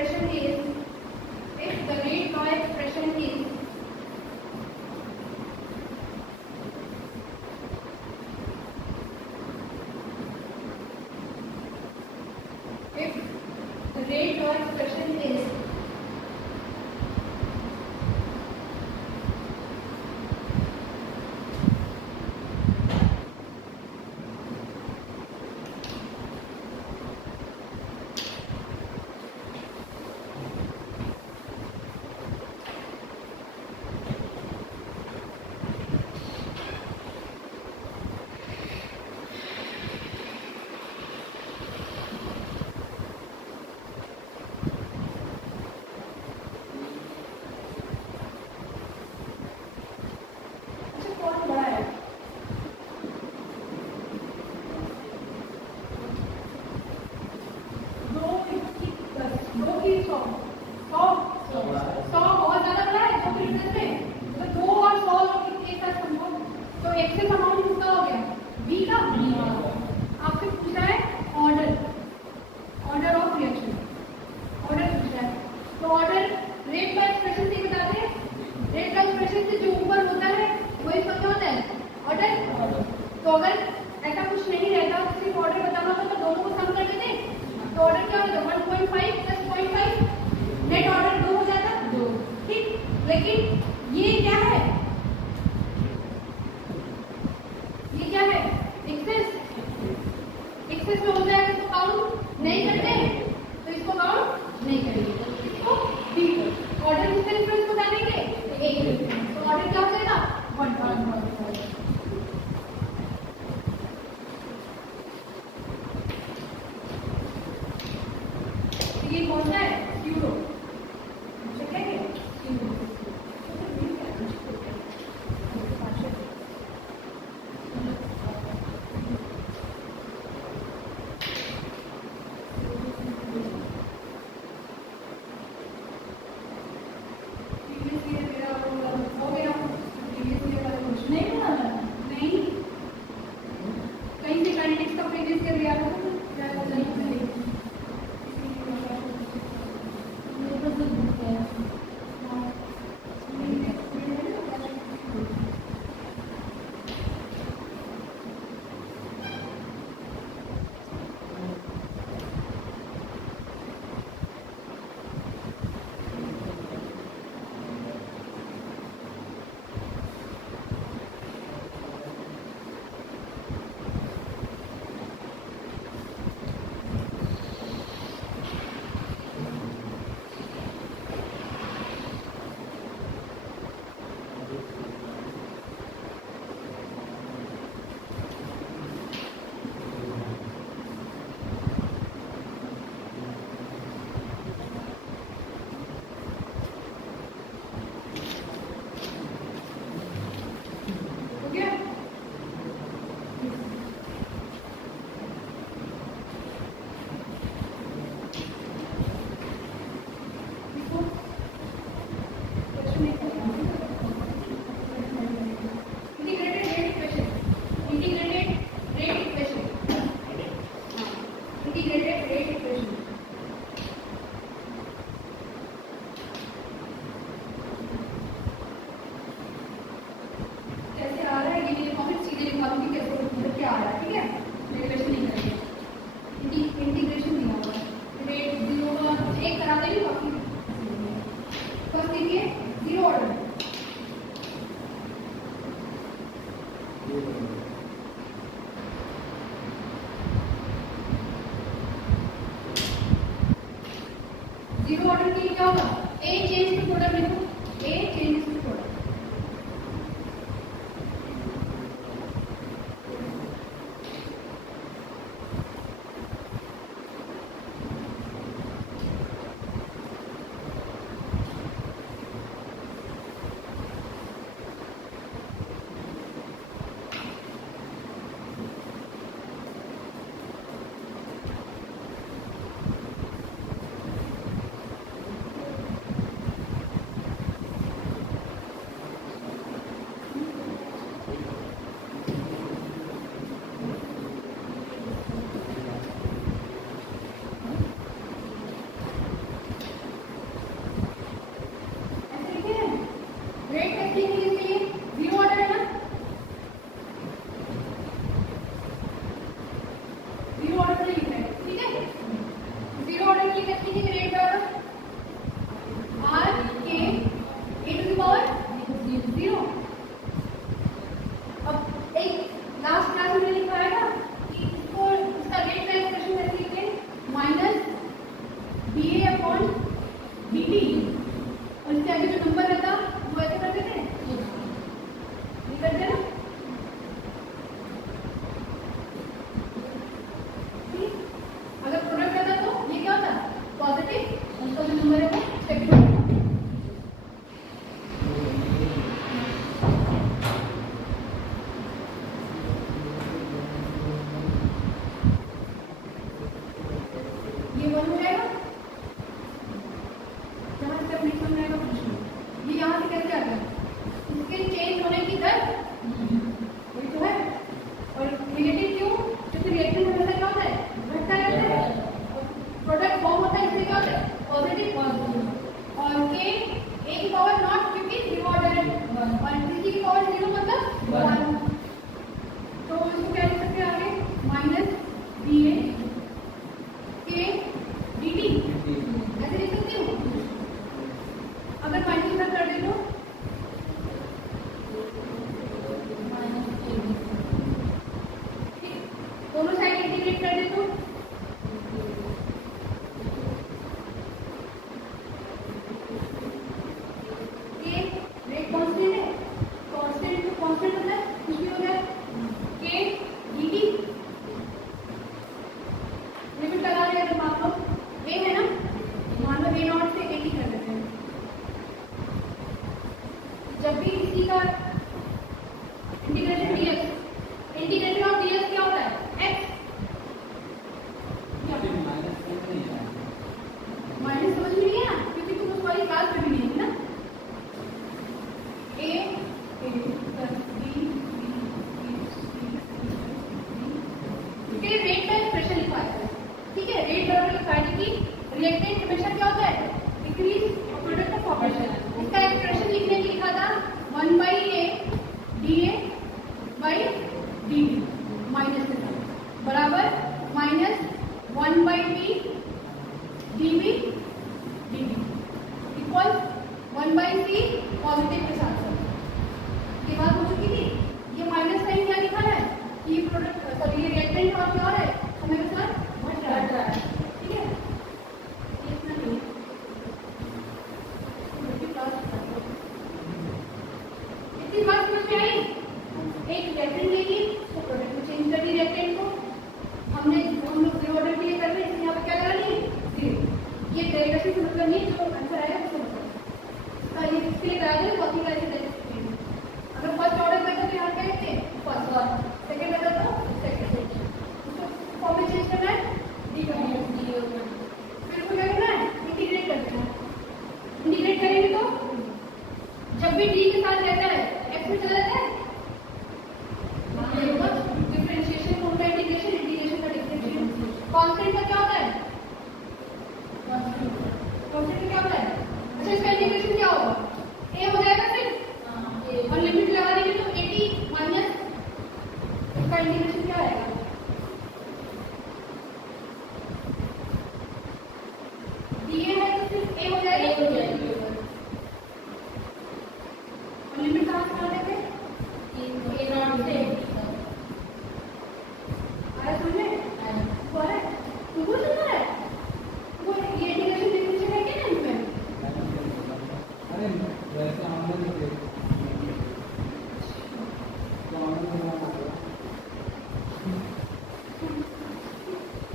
expression is, if the rate law expression is zero order के लिए क्या होगा? ए चेंज टू प्रोडक्ट लिखो, ए चेंज टू प्रोडक्ट। के कैसे लिखेंगे रेट बराबर आर के ए टू द पावर 0। अब एक लास्ट क्लास में लिखा है ना कि इसको इसका रेट का एक्सप्रेशन कैसे लिखें माइनस बी ए अपॉन बी टी और इसके आगे जो नंबर रहता वो ऐसे कर देते हैं लिख करते हैं ना। अगर प्रोडक्ट रहता तो ये क्या होता पॉजिटिव उसका जो नंबर है वो नेगेटिव होता। ये वन हो जाएगा जहाँ स्टेप नेक्स्ट में आएगा फंक्शन ये यहाँ से कैसे आ गया इसके चेंज होने की दर वही तो है और रिलेटिव क्यों क्योंकि रिएक्टेंट हमेशा क्या होता है घटता रहता है प्रोडक्ट फॉर्म होता है इससे क्या होता है पॉजिटिव और के ए की पावर नॉट क्योंकि जीरो ऑर्डर है और किसी की पावर जीरो मतलब 1 तो इसको क्या लिख सकते हैं आगे माइनस बी ए के डी टी ऐसे लिख सकती हूँ। अगर माइनस में कर दे तो दोनों साइड इंटीग्रेट कर दे तो ये रेट कांस्टेंट है कांस्टेंट तो कांस्टेंट होता है कुछ भी हो जाए के डी टी लिमिट लगा लिया जब मान लो ए है ना मान लो ए नॉट से ए टी कर देते हैं जब भी किसी का integration DX integration of DX क्या होता है एक्स माइनस समझ में नहीं है क्योंकि तुम उस वाली क्लास में भी नहीं है ना ए प्लस बी रेट का एक्सप्रेशन लिखा है ठीक है रेट बराबर लिखा है कि रिएक्टेंट हमेशा क्या होता है इंक्रीज प्रोडक्ट ऑफ ऑपरेशन इसका एक्सप्रेशन लिखने के लिखा था 1/a dA by dt minus के साथ बराबर minus 1/b dB dt equal 1/c positive के साथ ये बात हो चुकी थी। ये माइनस साइन क्या लिखा है कि ये प्रोडक्ट सॉरी ये रिएक्टेंट और क्या है समय के साथ बढ़ रहा है ठीक है इतना नहीं इतनी बात समझ में आई एक रिएक्टेंट लेगी तो प्रोडक्ट में चेंज कर दी रिएक्टेंट को हम लोग जीरो ऑर्डर के लिए कर रहे हैं इसलिए यहाँ पे क्या करा लिए जीरो ये डेरिवेशन से मतलब नहीं जो आंसर आएगा उसको मतलब इसका ये किसके लिए करा दें कॉपी का ऐसे अगर फर्स्ट ऑर्डर करते तो यहाँ क्या लिखते फर्स्ट और सेकंड करते तो सेकंड उसको फॉर्म में चेंज करना है डी फिर उसको क्या करना है इंटीग्रेट कर देना इंटीग्रेट करेंगे तो जब भी डी के साथ रहता है एक्स में चला जाता है डिफरेंशिएशन होता है इंटीग्रेशन इंटीग्रेशन का डिफरेंशिएशन कांस्टेंट का क्या होता है कांस्टेंट क्या होता है अच्छा इसका इंटीग्रेशन क्या होगा ए हो जाएगा फिर और लिमिट लगा देंगे तो 80 माइनस इसका इंटीग्रेशन क्या आएगा डीए है तो सिर्फ ए हो जाएगा और लिमिट कहाँ से लगा देंगे ए नॉट से आया समझ में वो है तुमको समझ है वो ये इंटीग्रेशन डिफरेंशियल है क्या ना इसमें अरे वैसे हमने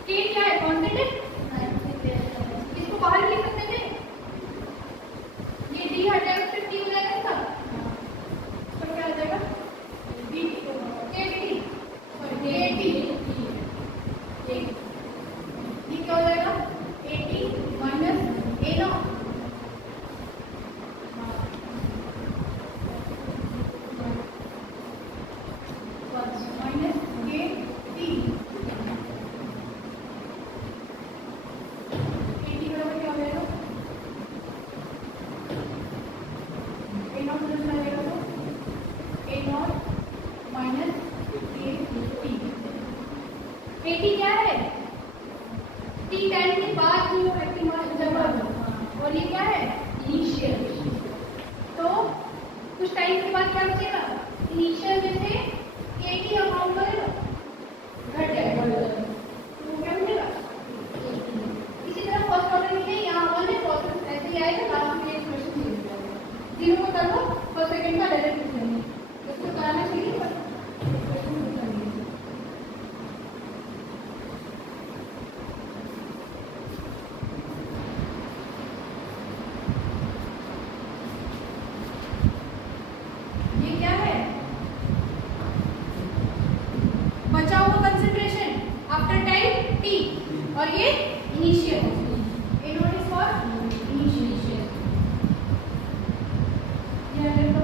के क्या है कांस्टेंट है इसको बाहर लिख सकते थे ये डी हट जाएगा फिर टी हो जाएगा इसका तो क्या आ जाएगा बी के टी सॉरी के टी ये क्या हो जाएगा 80 माइनस ए नॉट माइनस के टी 80 बराबर क्या हो जाएगा ए नॉट कितना आ जाएगा तो ए नॉट माइनस के टी 80 क्या है टी टाइम टी, और ये initial, A note is for initial. ये अगर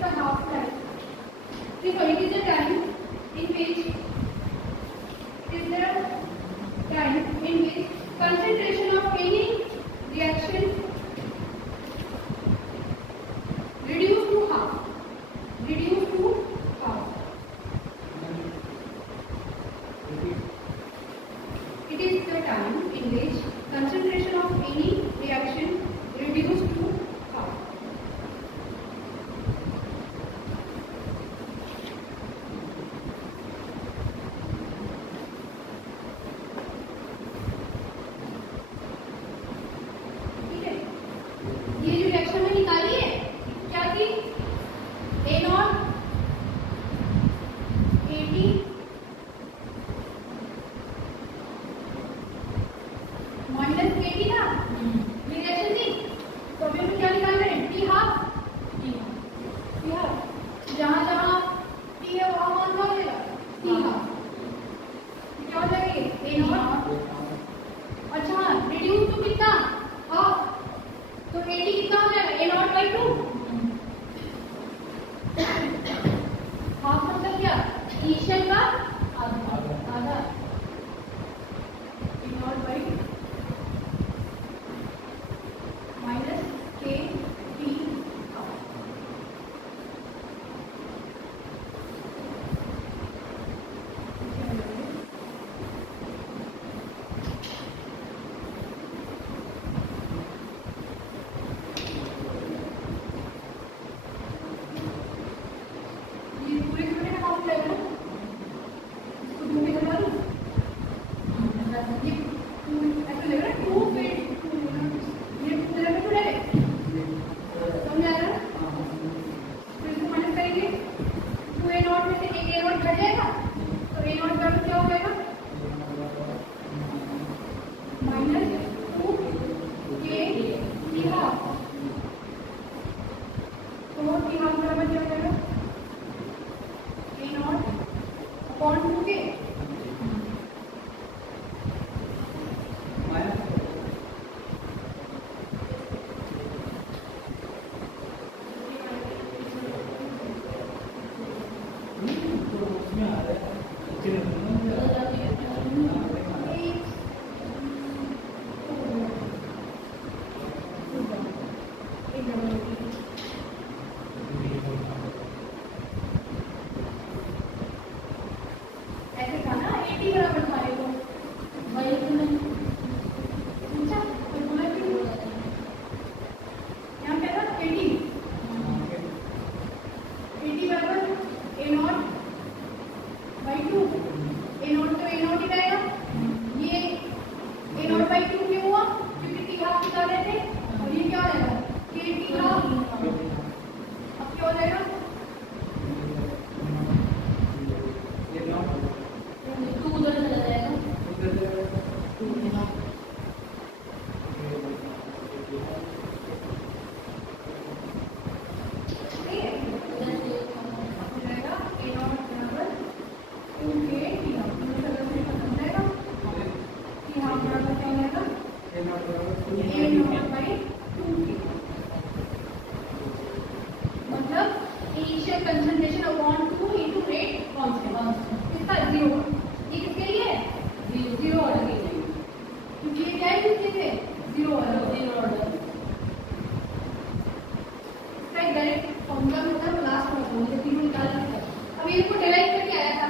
the half life. So it is the time in which concentration of any reaction reduced to half. It is the time in which concentration of any reaction reduced to half. ठीक है, ये जो reaction में निकाली है क्या थी? A0 AT minus KT ना, ये रिएक्शन थी। तो अभी हम क्या निकाल रहे हैं? T हाफ, जहाँ जहाँ T है वहाँ मान क्या हो जाएगा? T half. क्या हो जाएगा ये? A0। अच्छा, रिड्यूस टू कितना? हाफ। तो AT कितना हो जाएगा? A0/2। हाफ मतलब क्या? इनिशियल का आधा। A0/2 minus KT half. ये पूरे पूरे का हाफ लेगा ना? इसको 2 में करवा दूं? ये 2 ऐसे लग रहा है 2 फिर 2 ये 2 तरह में टूटा है। समझ आ रहा है? फिर इसको माइनस करेंगे 2A0 में से एक A0 घट जाएगा तो A0 का क्या हो जाएगा? Minus 2KT half. तो T हाफ बराबर क्या हो जाएगा? A0/2K। ऐसे था ना 80 बराबर था ये तो वही तो नहीं पूछा तो बोला कि यहाँ क्या था 80 बराबर A0/2। A0 तो A0 ही रहेगा। ये A0/2 क्यों हुआ? क्योंकि T हाफ निकाल रहे थे और ये क्या हो जाएगा? KT half. अब क्या हो जाएगा? उधर चला जाएगा। मतलब initial concentration upon 2 into rate constant इसका 0। ये किसके लिए है? 0 ऑर्डर के लिए, क्योंकि ये क्या है किसके लिए? 0 ऑर्डर। इसका एक डायरेक्ट फॉर्मूला होता है, लास्ट में होता है, तीनों निकाल सकते हैं। अब ये इसको डिराइव करके आया था